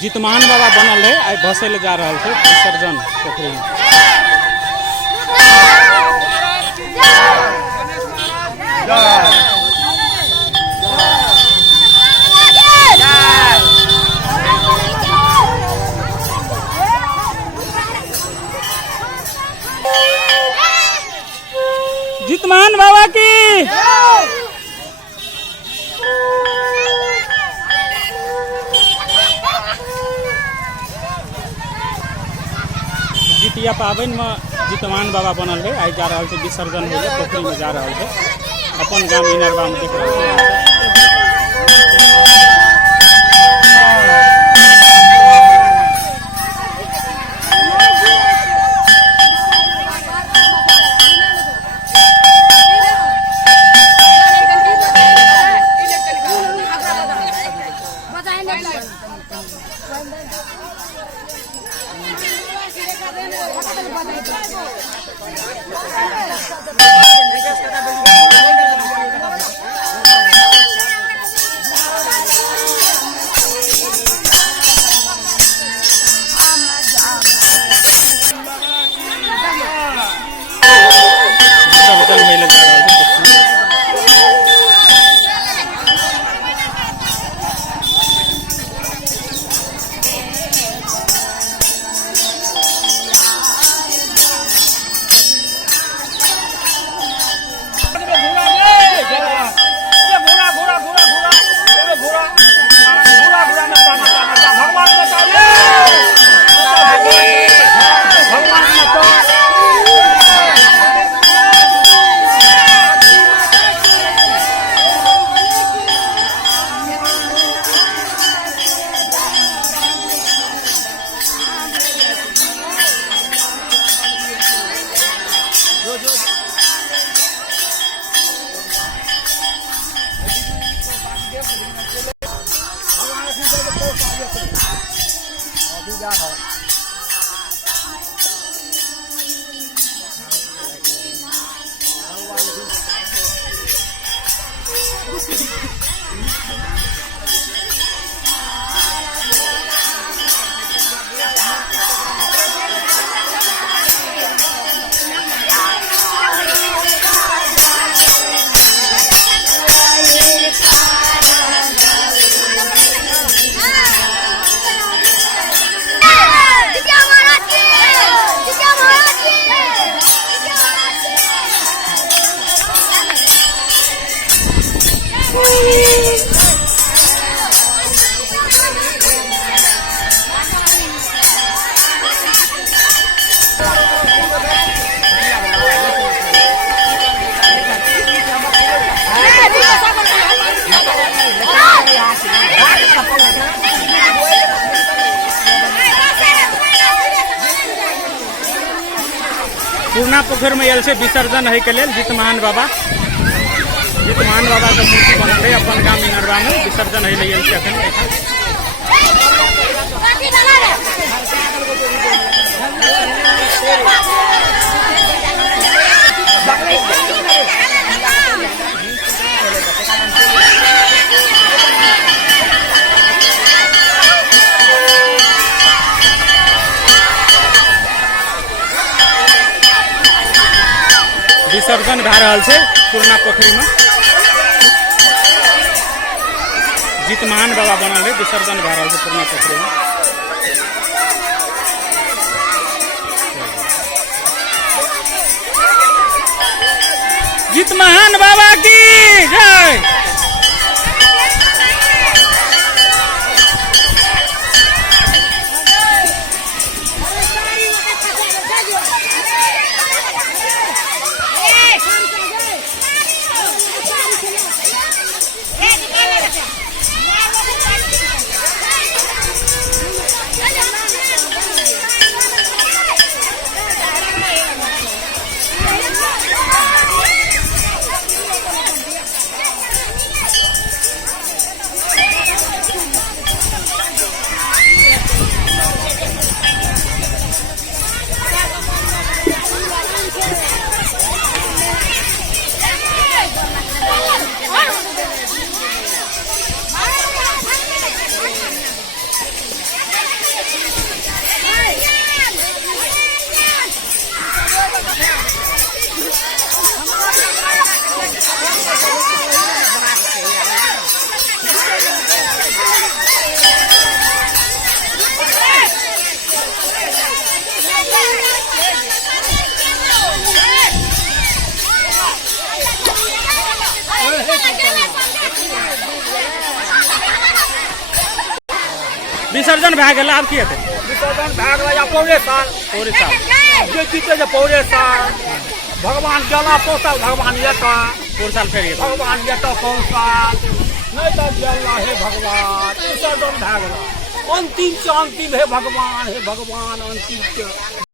जितमान बाबा बनल है आई भसे ले जा रहा है विसर्जन पोखरी में। जितमान बाबा की जितिया पाबन में जितमान बाबा बनल है आई जा रहा है विसर्जन हो पोखरी में जा रहा है अपन गाँव इनरवा में देख रहा है। Woo! पोखर में आयल से विसर्जन है के लेल जितमान बाबा के मूर्ति बनल है अपन गांव इनरवा में विसर्जन है लेल से अखन विसर्जन भए रहल छै पुरना पोखरी में जितमान बाबा बनल है विसर्जन भए रहल छै पुरना पोखरी में। जितमान बाबा की जय। विसर्जन भए गेल आब की हेतै विसर्जन भए गेलै पौरे साल जे जीते जे पौरे साल भगवान गेला पौसाल भगवान येता पूरा साल फेर भगवान येता पौसाल नहीं तो गेला हे भगवान विसर्जन भए गेला अंतिम से अंतिम हे भगवान अंतिम के